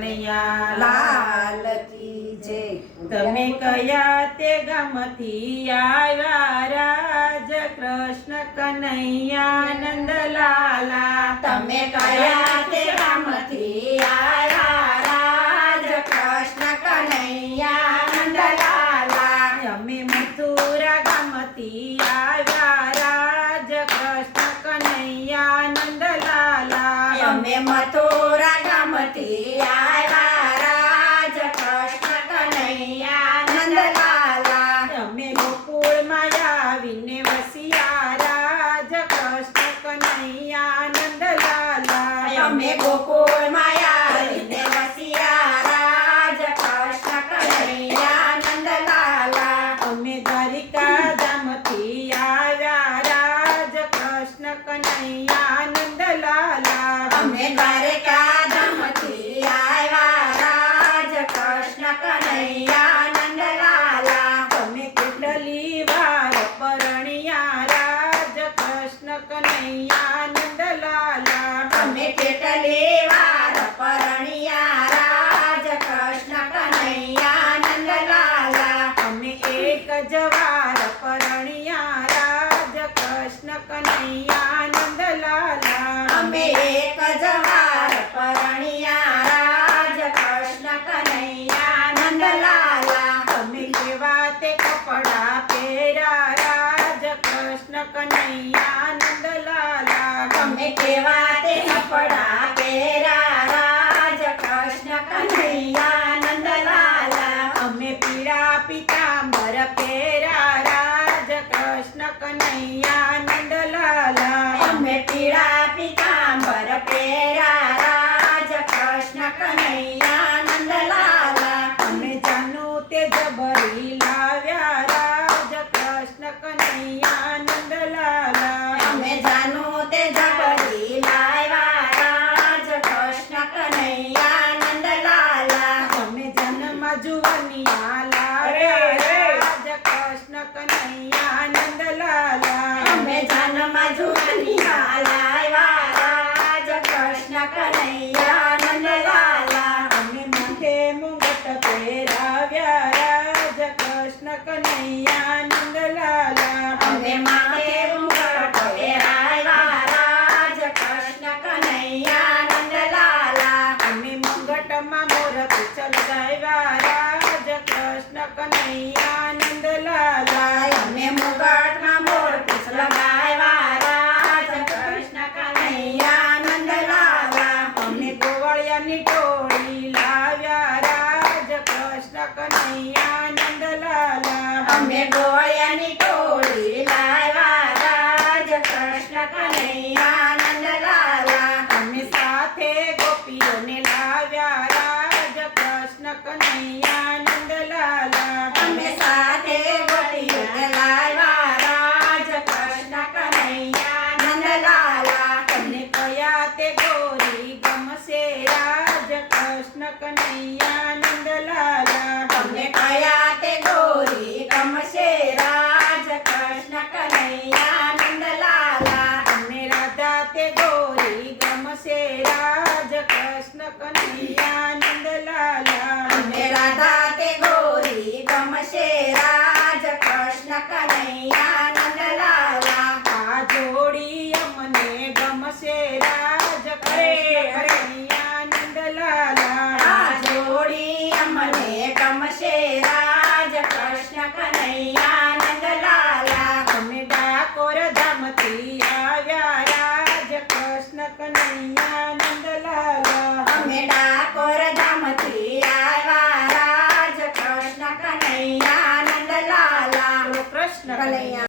કનૈયા લાલ કી જય. તમે કયા તે ગામથી આવ્યા રાજ કૃષ્ણ કનૈયા નંદલાલા તમે કયા તે ગામથી આવ્યા રાજ કૃષ્ણ કનૈયા નંદલાલા. અમે મથુરા ગામથી આવ્યા રાજ કૃષ્ણ કનૈયા નંદલાલા અમે મથુરા ગામથી આવ્યા રાજ કૃષ્ણ કનૈયા નંદલાલા. અમે ગોકુળમાં આવીને વસ્યા રાજ કૃષ્ણ કનૈયા નંદલાલા અમે ગોકુળમાં આવીને વસ્યા રાજ કૃષ્ણ કનૈયા નંદલાલા. અમે દ્વારિકા ધામથી આવ્યા રાજ કૃષ્ણ કનૈયા નંદલાલા અમે દ્વારકા ધામથી આવ્યા રાજ કૃષ્ણ કનૈયા નંદલાલા. અમે કેટલી વાર પરણ્યા રાજ કૃષ્ણ કનૈયા નંદલાલા અમે કેટલી વાર પરણ્યા રાજ કૃષ્ણ કનૈયા નંદલાલા. અમે એક જ વાર પરણ્યા રાજ કૃષ્ણ કનૈયા નંદલાલા અમે એક જ વાર પરણ્યા રાજ કૃષ્ણ કનૈયા નંદલાલા. અમે કેવા તે કપડા પહેર્યા રાજ કૃષ્ણ કનૈયા નંદલાલા અમે કેવા તે કપડા પહેર્યા રાજ કૃષ્ણ કનૈયા નંદલાલા. અમે પીળા પીતાંબર પહેર્યા રાજ કૃષ્ણ કનૈયા નંદલાલા અમે પીળા પીતાંબર પહેર્યા રાજ કૃષ્ણ કનૈયા નંદલાલા. અમે જાનું તે જબરી લાવ્યા રાજ કૃષ્ણ કનૈયા નંદલાલા અમે જાનું તે જબરી લાવ્યા રાજ કૃષ્ણ કનૈયા નંદલાલા. અમે જન્મ જુવનિયા લાવ્યા રાજ કૃષ્ણ કનૈયા નંદલાલા અમે જન્મ જુવાનિયા લાવ્યા રાજ કૃષ્ણ કનૈયા નંદલાલા. અમે માથે મુંગટ પહેરાવ્યા રાજ કૃષ્ણ કનૈયા નંદલાલા અમે માથે મુગટ પહેરાવ્યા રાજ કૃષ્ણ કનૈયા નંદલાલા. અમે મુંગટમાં મોર પીછ લગાવ્યા રાજ કૃષ્ણ કનૈયા નંદલાલા અમે મુગટમાં મોરપીંછ લગાવ્યા રાજ કૃષ્ણ કનૈયા નંદલાલા. અમે ગોવાળિયાની ટોળી લાવ્યા રાજ કૃષ્ણ કનૈયા નંદલાલા અમે ગોળિયાની ટોળી લાવ્યા રાજ કૃષ્ણ કનૈયા નંદલાલા. અમે સાથે ગોપીઓને લાવ્યા રાજ કૃષ્ણ કનૈયા નંદલાલા અમે સાથે ગોપીઓને લાવ્યા રાજ કૃષ્ણ કનૈયા નંદલાલા. તમને કયા તે ગોરી ગમશે રાજ કૃષ્ણ કનૈયા નંદલાલા તમને કયા તે ગોરી ગમશે રાજ કૃષ્ણ કનૈયા નંદલાલા. તમને રાધા તે ગોરી ગમશે રાજ કૃષ્ણ કનૈયા નંદલાલા અમે રાધા તે ગોરી ગમશે રાજ કૃષ્ણ કનૈયા નંદલાલા. આ જોડી અમને ગમશે રાજ કનૈયા નંદલાલા આ જોડી અમને ગમશે રાજ કૃષ્ણ કનૈયા નંદલાલા. અમે ડાકોર ધામથી આવ્યા રાજ કૃષ્ણ કનૈયા નંદલાલા અમે ડાકોર ધામથી આવ્યા રાજ કૃષ્ણ કનૈયા નંદલાલા. કૃષ્ણ કનૈયા